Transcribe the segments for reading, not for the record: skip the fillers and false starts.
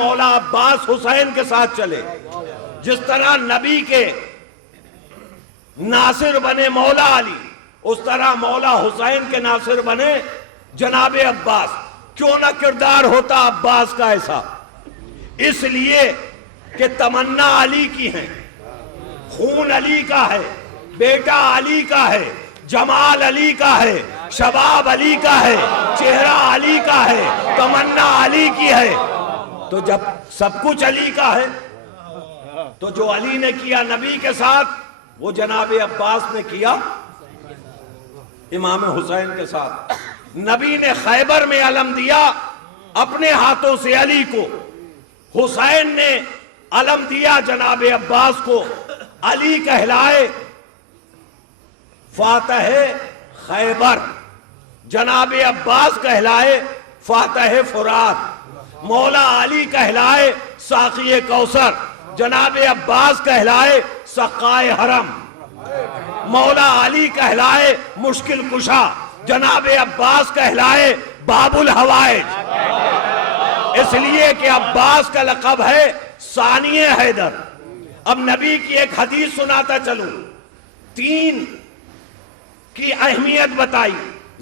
مولا عباس حسین کے ساتھ چلے، جس طرح نبی کے ناصر بنے مولا علی، اس طرح مولا حسین کے ناصر بنے جناب عباس۔ کیوں نہ کردار ہوتا عباس کا ایسا؟ اس لیے کہ تمنا علی کی ہیں، خون علی کا ہے، بیٹا علی کا ہے، جمال علی کا ہے، شباب علی کا ہے، چہرہ علی کا ہے، تمنا علی کی ہے۔ تو جب سب کچھ علی کا ہے تو جو علی نے کیا نبی کے ساتھ وہ جناب عباس نے کیا امام حسین کے ساتھ۔ نبی نے خیبر میں علم دیا اپنے ہاتھوں سے علی کو، حسین نے علم دیا جناب عباس کو، علی کہلائے فاتح خیبر، جناب عباس کہلائے فاتح فرات، مولا علی کہلائے ساقی کوثر، جناب عباس کہلائے سقائے حرم، مولا علی کہلائے مشکل کشا، جناب عباس کہلائے باب الحوائج۔ اس لیے کہ عباس کا لقب ہے ثانی حیدر۔ اب نبی کی ایک حدیث سناتا چلوں، 3 کی اہمیت بتائی۔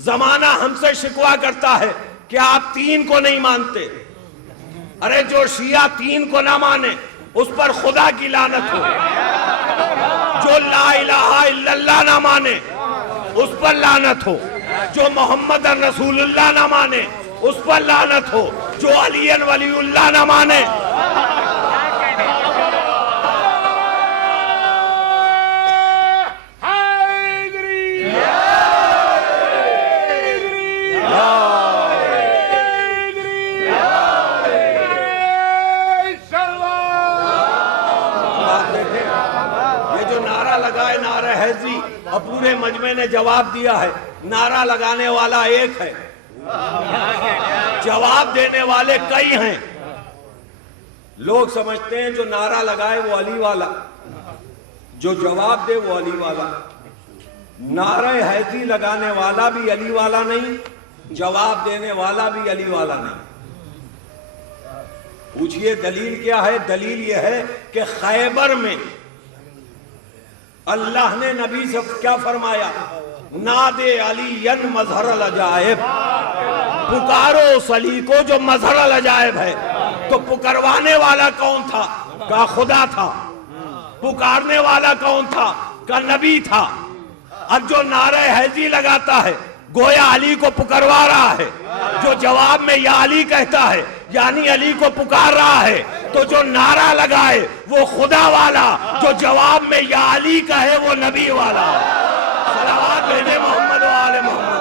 زمانہ ہم سے شکوہ کرتا ہے کہ آپ 3 کو نہیں مانتے۔ ارے جو شیعہ 3 کو نہ مانے اس پر خدا کی لعنت ہو، جو لا الہ الا اللہ نہ مانے اس پر لعنت ہو، جو محمد رسول اللہ نہ مانے اس پر لعنت ہو، جو علی ولی اللہ نہ مانے۔ اور پورے مجمع نے جواب دیا ہے، نعرہ لگانے والا ایک ہے، جواب دینے والے کئی ہیں۔ لوگ سمجھتے ہیں جو نعرہ لگائے وہ علی والا، جو جواب دے وہ علی والا۔ نعرہ حیدری لگانے والا بھی علی والا نہیں، جواب دینے والا بھی علی والا نہیں۔ پوچھئے دلیل کیا ہے؟ دلیل یہ ہے کہ خیبر میں اللہ نے نبی سے کیا فرمایا؟ نادے علی مظہر العجائب، پکارو اس علی کو جو مظہر العجائب ہے۔ تو پکروانے والا کون تھا؟ کہا خدا تھا۔ پکارنے والا کون تھا؟ کہا نبی تھا۔ اب جو نعرہ حیدری لگاتا ہے گویا علی کو پکروا رہا ہے، جو جواب میں یا علی کہتا ہے یعنی علی کو پکار رہا ہے۔ تو جو نعرہ لگائے وہ خدا والا، جو جواب میں یا علی کہے وہ نبی والا۔ صلوات بھیجے محمد و آل محمد۔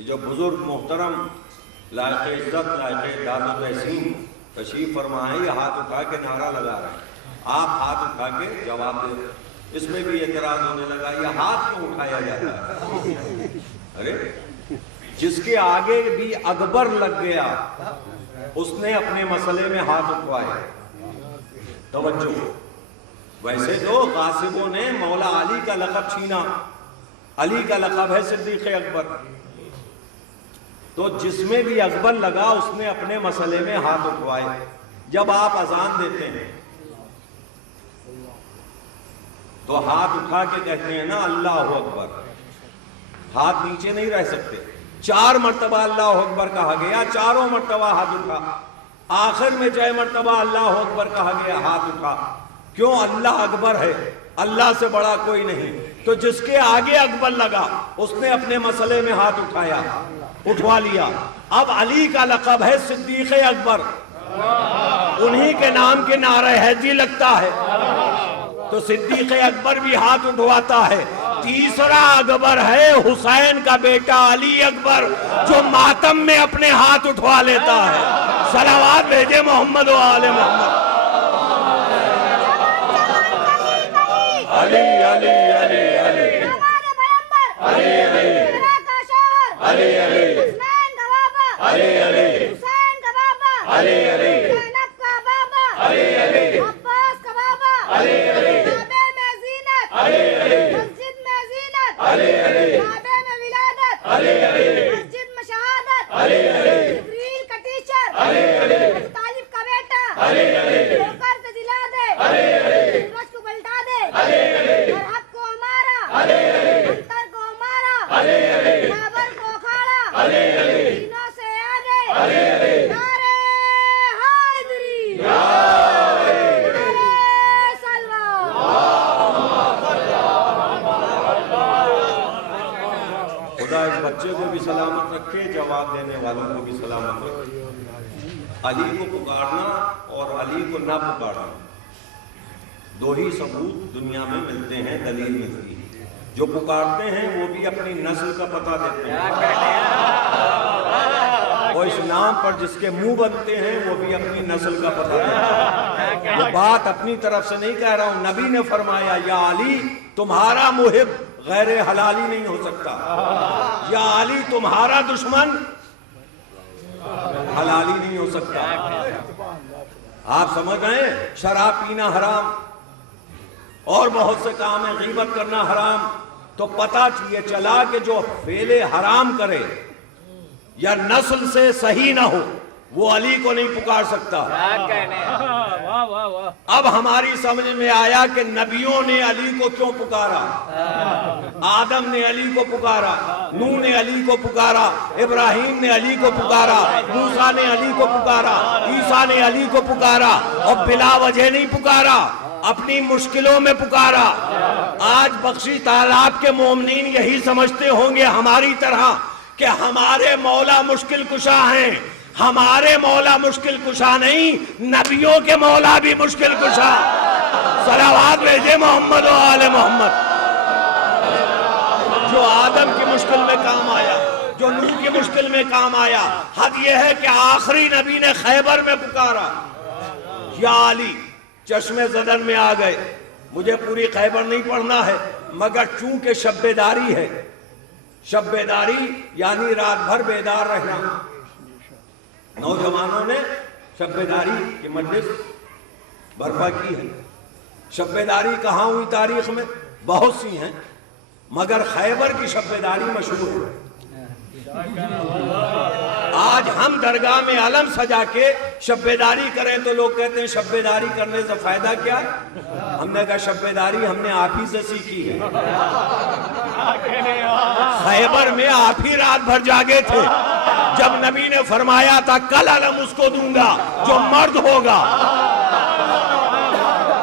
جو بزرگ محترم لائق عزت لائق داد و تحسین تشریف فرمائے یہ ہاتھ اٹھا کے نعرہ لگا رہے ہیں، آپ ہاتھ اٹھا کے جواب دے رہے ہیں۔ اس میں بھی اعتراض ہونے لگا یہ ہاتھ کیوں اٹھایا جاتا ہے؟ ارے جس کے آگے بھی اکبر لگ گیا اس نے اپنے مسئلے میں ہاتھ اٹھوائے۔ توجہ، ویسے تو غاصبوں نے مولا علی کا لقب چھینا، علی کا لقب ہے صدیق اکبر، تو جس میں بھی اکبر لگا اس نے اپنے مسئلے میں ہاتھ اٹھوائے۔ جب آپ اذان دیتے ہیں تو ہاتھ اٹھا کے کہتے ہیں نا اللہ اکبر، ہاتھ نیچے نہیں رہ سکتے۔ 4 مرتبہ اللہ اکبر کہا گیا، چاروں مرتبہ ہاتھ اٹھا، آخر میں 6 مرتبہ اللہ اکبر کہا گیا ہاتھ اٹھا۔ کیوں؟ اللہ اکبر ہے، اللہ سے بڑا کوئی نہیں۔ تو جس کے آگے اکبر لگا اس نے اپنے مسئلے میں ہاتھ اٹھایا، اٹھوا لیا۔ اب علی کا لقب ہے صدیق اکبر، انہی کے نام کے نعرہ حیدری لگتا ہے۔ تو صدیق اکبر بھی ہاتھ اٹھواتا ہے. تیسرا اکبر ہے حسین کا بیٹا علی اکبر جو ماتم میں اپنے ہاتھ اٹھوا لیتا ہے. صلوات بھیجے محمد و آل محمد. علی علی علی علی علی علی علی علی حسین کا بابا علی علی حسین کا بابا علی علی زینب کا بابا علی علی عباس کا بابا علی علی کعبے میں زینت علی علی مسجد میں زینت علی علی کعبے میں ولادت علی علی مسجد میں شہادت علی علی جبریل کا ٹیچر علی علی ابو طالب کا بیٹا علی علی ٹھوکر سے دلا دے علی علی سورج کو پلٹا دے علی علی ہر حق کو ہمارا علی علی انتر کو ہمارا علی علی بابر کو اکھاڑا علی علی تینوں سے آگے علی علی نعرے حیدری نعرے سلوان. خدا اس بچے کو بھی سلامت رکھے, جواب دینے والوں کو بھی سلامت رکھے. علی کو پکارنا اور علی کو نہ پکارنا دو ہی ثبوت دنیا میں ملتے ہیں, دلیل ملتی ہے. جو پکارتے ہیں وہ بھی اپنی نسل کا پتہ دیتے ہیں, اور اس نام پر جس کے منہ بنتے ہیں وہ بھی اپنی نسل کا پتہ دیتے ہیں. یہ بات اپنی طرف سے نہیں کہہ رہا ہوں, نبی نے فرمایا یا علی تمہارا محب غیر حلالی نہیں ہو سکتا, یا علی تمہارا دشمن حلالی نہیں ہو سکتا. آپ سمجھ رہے ہیں, شراب پینا حرام اور بہت سے کام ہیں, غیبت کرنا حرام. تو پتہ یہ چلا کہ جو فعل حرام کرے یا نسل سے صحیح نہ ہو وہ علی کو نہیں پکار سکتا. اب ہماری سمجھ میں آیا کہ نبیوں نے علی کو کیوں پکارا. آدم نے علی کو پکارا, نوح نے علی کو پکارا, ابراہیم نے علی کو پکارا, موسیٰ نے علی کو پکارا, عیسیٰ نے علی کو پکارا, اور بلا وجہ نہیں پکارا, اپنی مشکلوں میں پکارا. آج بخشی تالاب کے مومنین یہی سمجھتے ہوں گے ہماری طرح کہ ہمارے مولا مشکل کشا ہیں. ہمارے مولا مشکل کشا نہیں, نبیوں کے مولا بھی مشکل کشا. صلوات بھیجے محمد و آل محمد. جو آدم کی مشکل میں کام آیا, جو نوح کی مشکل میں کام آیا, حد یہ ہے کہ آخری نبی نے خیبر میں پکارا یا علی. چشمے زدن میں آ گئے. مجھے پوری خیبر نہیں پڑھنا ہے, مگر چونکہ شب بیداری ہے, شب بیداری یعنی رات بھر بیدار رہنا. نوجوانوں نے شب بیداری کی مجلس برپا کی ہے. شب بیداری کہاں ہوئی تاریخ میں؟ بہت سی ہیں, مگر خیبر کی شب بیداری مشہور ہے. آج ہم درگاہ میں علم سجا کے شب بیداری کریں تو لوگ کہتے ہیں شب بیداری کرنے سے فائدہ کیا؟ ہم نے کہا شب بیداری ہم نے آپ ہی سے سیکھی ہے. خیبر میں آپ ہی رات بھر جاگے تھے جب نبی نے فرمایا تھا کل علم اس کو دوں گا جو مرد ہوگا,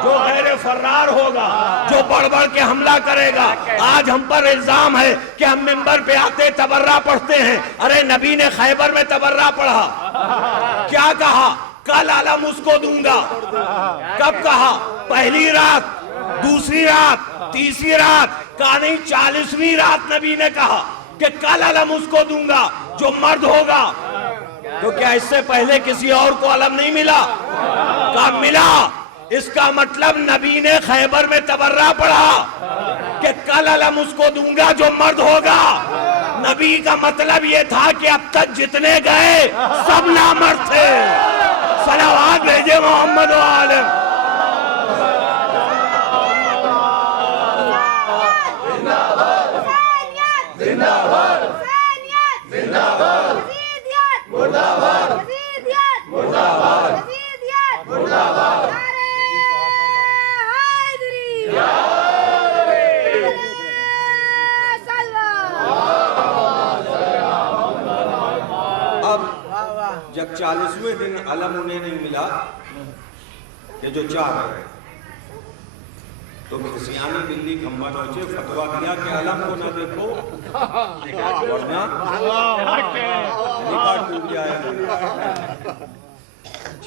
جو غیر فرار ہوگا, جو بڑھ بڑھ کے حملہ کرے گا. آج ہم پر الزام ہے کہ ہم منبر پہ آتے تبرہ پڑھتے ہیں. ارے نبی نے خیبر میں تبرہ پڑھا, کیا کہا؟ کل علم اس کو دوں گا. کب کہا؟ پہلی رات, دوسری رات, تیسری رات, کہا نہیں 40ویں رات نبی نے کہا کہ کل علم اس کو دوں گا جو مرد ہوگا. تو کیا اس سے پہلے کسی اور کو علم نہیں ملا؟ کہا ملا. اس کا مطلب نبی نے خیبر میں تبرہ پڑھا کہ کل علم اس کو دوں گا جو مرد ہوگا. نبی کا مطلب یہ تھا کہ اب تک جتنے گئے سب نامرد تھے. صلوات بھیجے محمد و آل. جب 40ویں دن علم انہیں نہیں ملا کہ جو چاہ رہے تو کسیانی دلی کھمبا نوچے فتویٰ دیا کہ علم کو نہ دیکھو ورنہ نکاح ٹوٹ جائے.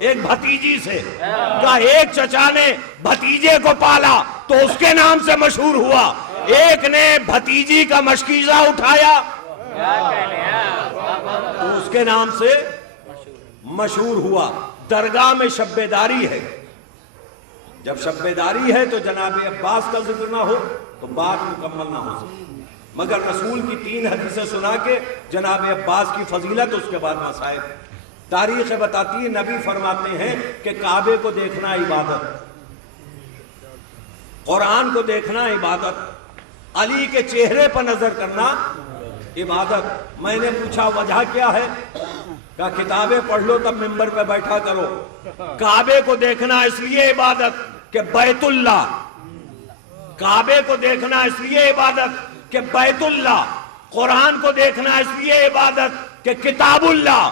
ایک بھتیجی سے کہا ایک چچا نے بھتیجے کو پالا تو اس کے نام سے مشہور ہوا، ایک نے بھتیجی کا مشکیزہ اٹھایا تو اس کے نام سے مشہور ہوا۔ درگاہ میں شب بیداری ہے، جب شب بیداری ہے تو جناب عباس کا ذکر نہ ہو تو بات مکمل نہ ہو سکتی، مگر رسول کی 3 حدیثیں سنا کے جناب عباس کی فضیلت، اس کے بعد مصائب۔ تاریخ بتاتی ہے، نبی فرماتے ہیں کہ کعبے کو دیکھنا عبادت، قرآن کو دیکھنا عبادت، علی کے چہرے پر نظر کرنا عبادت۔ میں نے پوچھا وجہ کیا ہے؟ کہا کتابیں پڑھ لو تب ممبر پہ بیٹھا کرو۔ کعبے کو دیکھنا اس لیے عبادت کہ بیت اللہ، کعبے کو دیکھنا اس لیے عبادت کہ بیت اللہ، قرآن کو دیکھنا اس لیے عبادت کہ کتاب اللہ،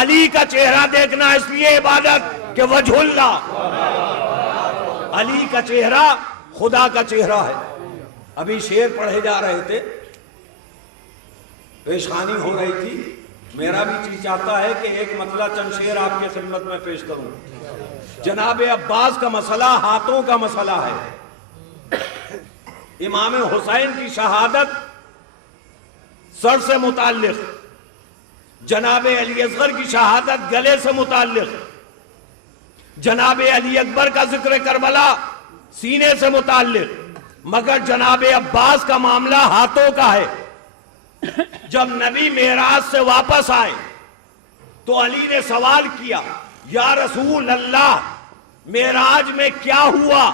علی کا چہرہ دیکھنا اس لیے عبادت کہ وجہ اللہ، علی کا چہرہ خدا کا چہرہ ہے۔ ابھی شعر پڑھے جا رہے تھے، پیشخانی ہو رہی تھی، میرا بھی چیز چاہتا ہے کہ ایک مطلع چند شعر آپ کے خدمت میں پیش کروں۔ جناب عباس کا مسئلہ ہاتھوں کا مسئلہ ہے۔ امام حسین کی شہادت سر سے متعلق، جناب علی اصغر کی شہادت گلے سے متعلق، جناب علی اکبر کا ذکر کربلا سینے سے متعلق، مگر جناب عباس کا معاملہ ہاتھوں کا ہے۔ جب نبی معراج سے واپس آئے تو علی نے سوال کیا، یا رسول اللہ معراج میں کیا ہوا؟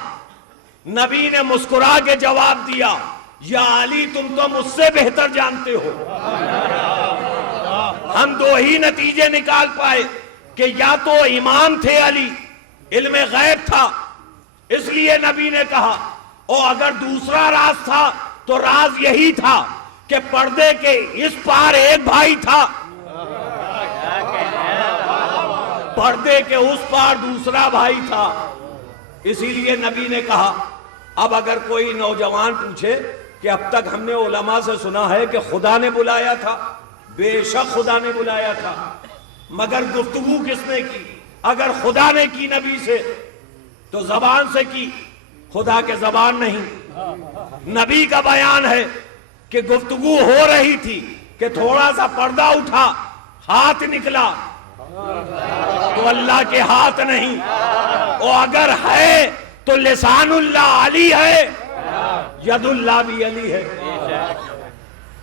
نبی نے مسکرا کے جواب دیا، یا علی تم تو مجھ سے بہتر جانتے ہو۔ ہم 2 ہی نتیجے نکال پائے کہ یا تو امام تھے علی، علم غیب تھا اس لیے نبی نے کہا، اور اگر دوسرا راز تھا تو راز یہی تھا کہ پردے کے اس پار ایک بھائی تھا، پردے کے اس پار دوسرا بھائی تھا۔ اسی لیے نبی نے کہا، اب اگر کوئی نوجوان پوچھے کہ اب تک ہم نے علماء سے سنا ہے کہ خدا نے بلایا تھا، بے شک خدا نے بلایا تھا، مگر گفتگو کس نے کی؟ اگر خدا نے کی نبی سے تو زبان سے کی، خدا کے زبان نہیں۔ نبی کا بیان ہے کہ گفتگو ہو رہی تھی کہ تھوڑا سا پردہ اٹھا، ہاتھ نکلا تو اللہ کے ہاتھ نہیں، اور اگر ہے تو لسان اللہ علی ہے، ید اللہ بھی علی ہے۔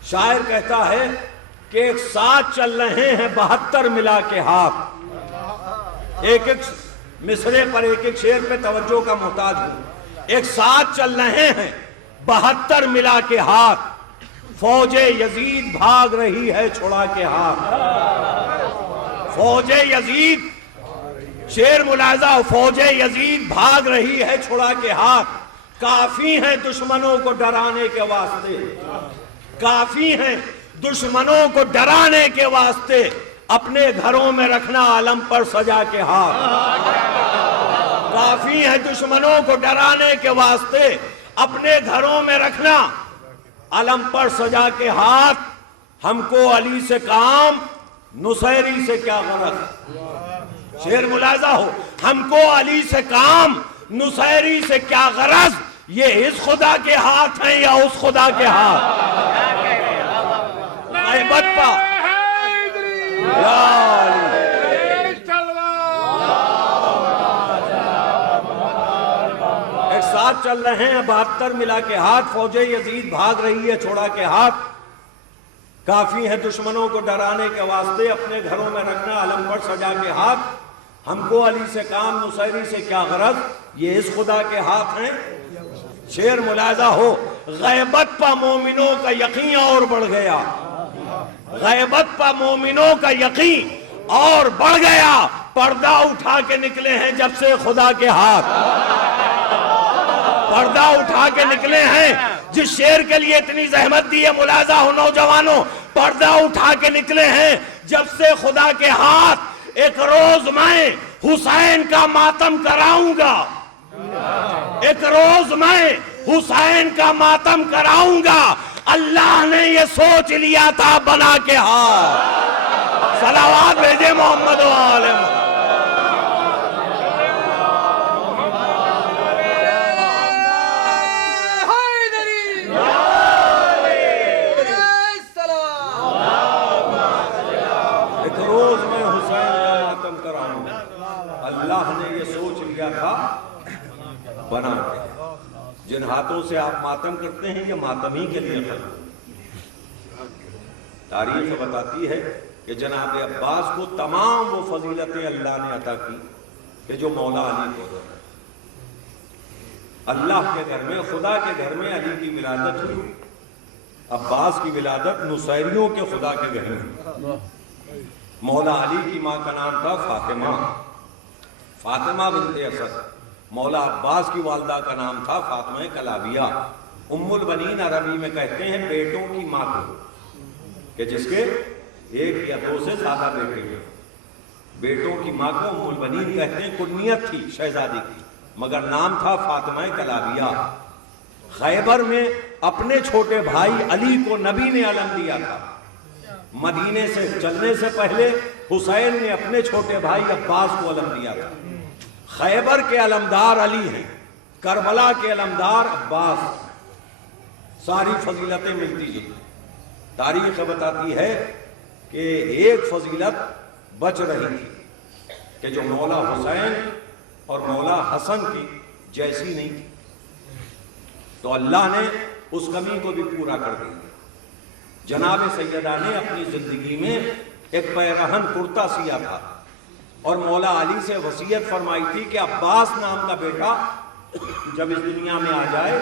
شاعر کہتا ہے کہ ایک ساتھ چل رہے ہیں 72 ملا کے ہاتھ۔ ایک ایک مصرے پر، ایک ایک شعر پہ توجہ کا محتاج ہوں۔ ایک ساتھ چل رہے ہیں 72 ملا کے ہاتھ، فوج یزید بھاگ رہی ہے چھڑا کے ہاتھ۔ فوج یزید، شعر ملاحظہ، فوج یزید بھاگ رہی ہے چھڑا کے ہاتھ، کافی ہیں دشمنوں کو ڈرانے کے واسطے، کافی ہیں دشمنوں کو ڈرانے کے واسطے، اپنے گھروں میں رکھنا علم پر سجا کے ہاتھ۔ کافی ہیں دشمنوں کو ڈرانے کے واسطے، اپنے گھروں میں رکھنا علم پر سجا کے ہاتھ۔ ہم کو علی سے کام، نصیری سے کیا غرض؟ شعر ملاحظہ ہو، ہم کو علی سے کام، نصیری سے کیا غرض؟ یہ اس خدا کے ہاتھ ہیں یا اس خدا کے ہاتھ؟ غیبت پا یا علی، ایک ساتھ چل رہے ہیں 72 ملا کے ہاتھ، فوج یزید بھاگ رہی ہے چھوڑا کے ہاتھ، کافی ہے دشمنوں کو ڈرانے کے واسطے، اپنے گھروں میں رکھنا علم پر سجا کے ہاتھ۔ ہم کو علی سے کام، نصیری سے کیا غرض؟ یہ اس خدا کے ہاتھ ہیں۔ شعر ملاحظہ ہو، غیبت پا مومنوں کا یقین اور بڑھ گیا، غیبت پا مومنوں کا یقین اور بڑھ گیا، پردہ اٹھا کے نکلے ہیں جب سے خدا کے ہاتھ، پردہ اٹھا کے نکلے ہیں۔ جس شعر کے لیے اتنی زحمت دی ہے ملاحظہ ہو نوجوانوں، پردہ اٹھا کے نکلے ہیں جب سے خدا کے ہاتھ۔ ایک روز میں حسین کا ماتم کراؤں گا، ایک روز میں حسین کا ماتم کراؤں گا، اللہ نے یہ سوچ لیا تھا بنا کے ہاتھ۔ صلوات بھیجے محمد و آل محمد۔ جن ہاتھوں سے آپ ماتم کرتے ہیں یہ ماتم ہی کے لیے خلق ہوئے۔ تاریخ بتاتی ہے کہ جناب عباس کو تمام وہ فضیلتیں اللہ نے عطا کی کہ جو مولا علی کو دے۔ اللہ کے گھر میں، خدا کے گھر میں علی کی ولادت ہوئی، عباس کی ولادت نصیریوں کے خدا کے گھر میں ہوئی۔ مولا علی کی ماں کا نام تھا فاطمہ بنت اسد۔ مولا عباس کی والدہ کا نام تھا فاطمہ کلابیہ۔ ام البنین عربی میں کہتے ہیں بیٹوں کی ماں کو، کہ جس کے ایک یا دو سے زیادہ بیٹے ہیں، بیٹوں کی ماں کو ام البنین کہتے ہیں۔ کنیت تھی شہزادی کی، مگر نام تھا فاطمہ کلابیہ۔ خیبر میں اپنے چھوٹے بھائی علی کو نبی نے علم دیا تھا۔ مدینے سے چلنے سے پہلے حسین نے اپنے چھوٹے بھائی عباس کو علم دیا تھا۔ خیبر کے علمدار علی ہیں، کربلا کے علمدار عباس۔ ساری فضیلتیں ملتی جلتی۔ تاریخ بتاتی ہے کہ ایک فضیلت بچ رہی تھی کہ جو مولا حسین اور مولا حسن کی جیسی نہیں تھی، تو اللہ نے اس کمی کو بھی پورا کر دیا۔ جناب سیدہ نے اپنی زندگی میں ایک پیرہن کرتا سیا تھا اور مولا علی سے وصیت فرمائی تھی کہ عباس نام کا بیٹا جب اس دنیا میں آ جائے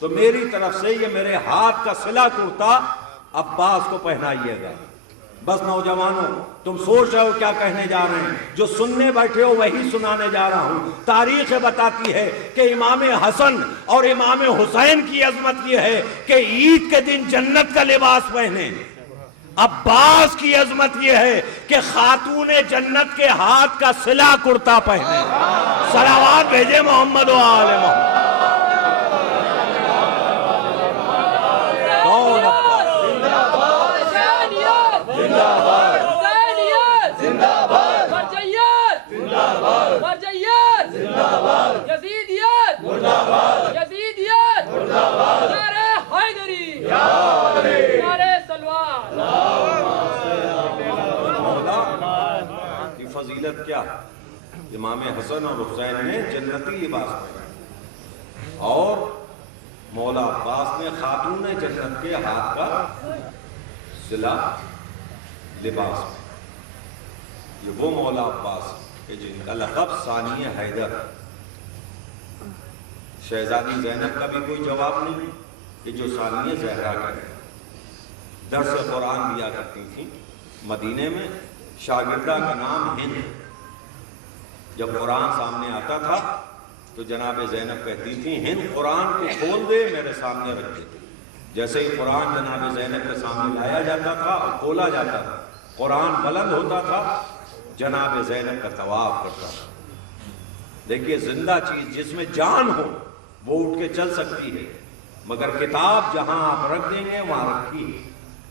تو میری طرف سے یہ میرے ہاتھ کا سلا کرتا عباس کو پہنائیے گا۔ بس نوجوانوں، تم سوچ رہے ہو کیا کہنے جا رہے ہیں، جو سننے بیٹھے ہو وہی سنانے جا رہا ہوں۔ تاریخ بتاتی ہے کہ امام حسن اور امام حسین کی عظمت یہ ہے کہ عید کے دن جنت کا لباس پہنے۔ عباس کی عظمت یہ ہے کہ خاتون جنت کے ہاتھ کا سلا کرتا پہنے۔ صلوات بھیجے محمد و آل محمد۔ فضیلت کیا؟ امام حسن اور حسین نے جنتی لباس پہنا اور مولا عباس نے خاتون جنت کے ہاتھ کا سلا لباس پہنا۔ یہ وہ مولا عباس کہ جن کا لقب ثانی حیدر۔ شہزادی زینب کا بھی کوئی جواب نہیں کہ جو ثانی زہرا کہتے ہیں۔ درس قرآن دیا کرتی تھیں مدینے میں، شاگردہ کا نام ہند۔ جب قرآن سامنے آتا تھا تو جناب زینب کہتی تھی ہند قرآن کو کھول دے میرے سامنے رکھ دے۔ جیسے ہی قرآن جناب زینب کے سامنے لایا جاتا تھا اور کھولا جاتا تھا، قرآن بلند ہوتا تھا، جناب زینب کا طواف کرتا تھا۔ دیکھیے زندہ چیز جس میں جان ہو وہ اٹھ کے چل سکتی ہے، مگر کتاب جہاں آپ رکھ دیں گے وہاں رکھی ہے،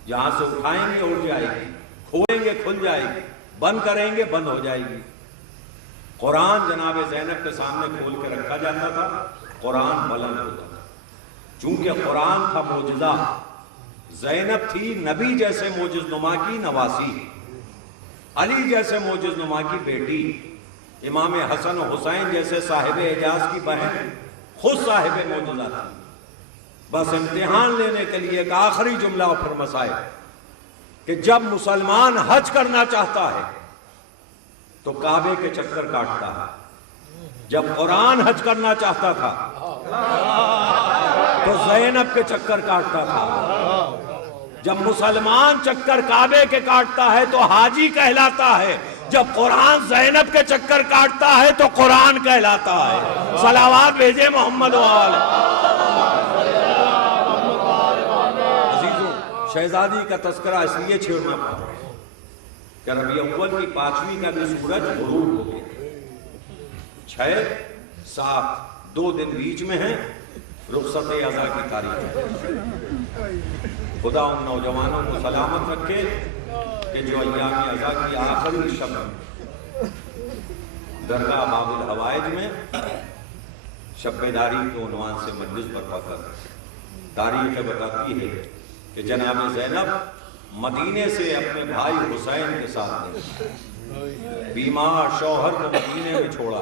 جہاں سے اٹھائیں گے اٹھ جائے گی، کھولیں گے کھل جائے گی، بند کریں گے بند ہو جائے گی۔ قرآن جناب زینب کے سامنے کھول کے رکھا جاتا تھا، قرآن بلند ہوتا تھا۔ چونکہ قرآن تھا معجزہ، زینب تھی نبی جیسے معجز نما کی نواسی، علی جیسے معجز نما کی بیٹی، امام حسن و حسین جیسے صاحب اعجاز کی بہن خود صاحب معجزہ تھی۔ بس امتحان لینے کے لیے ایک آخری جملہ اور پھر مسائل کہ جب مسلمان حج کرنا چاہتا ہے تو کعبے کے چکر کاٹتا ہے، جب قرآن حج کرنا چاہتا تھا تو زینب کے چکر کاٹتا تھا، جب مسلمان چکر کعبے کے کاٹتا ہے تو حاجی کہلاتا ہے، جب قرآن زینب کے چکر کاٹتا ہے تو قرآن کہلاتا ہے۔ صلوات بھیجے محمد و آل۔ عزیزوں، شہزادی کا تذکرہ اس لیے چھیڑنا پڑا کہ ربیع اول کی 5ویں کا بھی سورج غروب ہو گیا، 6 7 2 دن بیچ میں ہیں، رخصت عزا کی تاریخ۔ خدا ان نوجوانوں کو سلامت رکھے کہ جو ایام عزا کی آخری شب درگاہ باب الحوائج میں شب بیداری کے عنوان سے مجلس برپا کر۔ تاریخ بتاتی ہے کہ جناب زینب مدینے سے اپنے بھائی حسین کے ساتھ بیمار شوہر کو مدینے میں چھوڑا،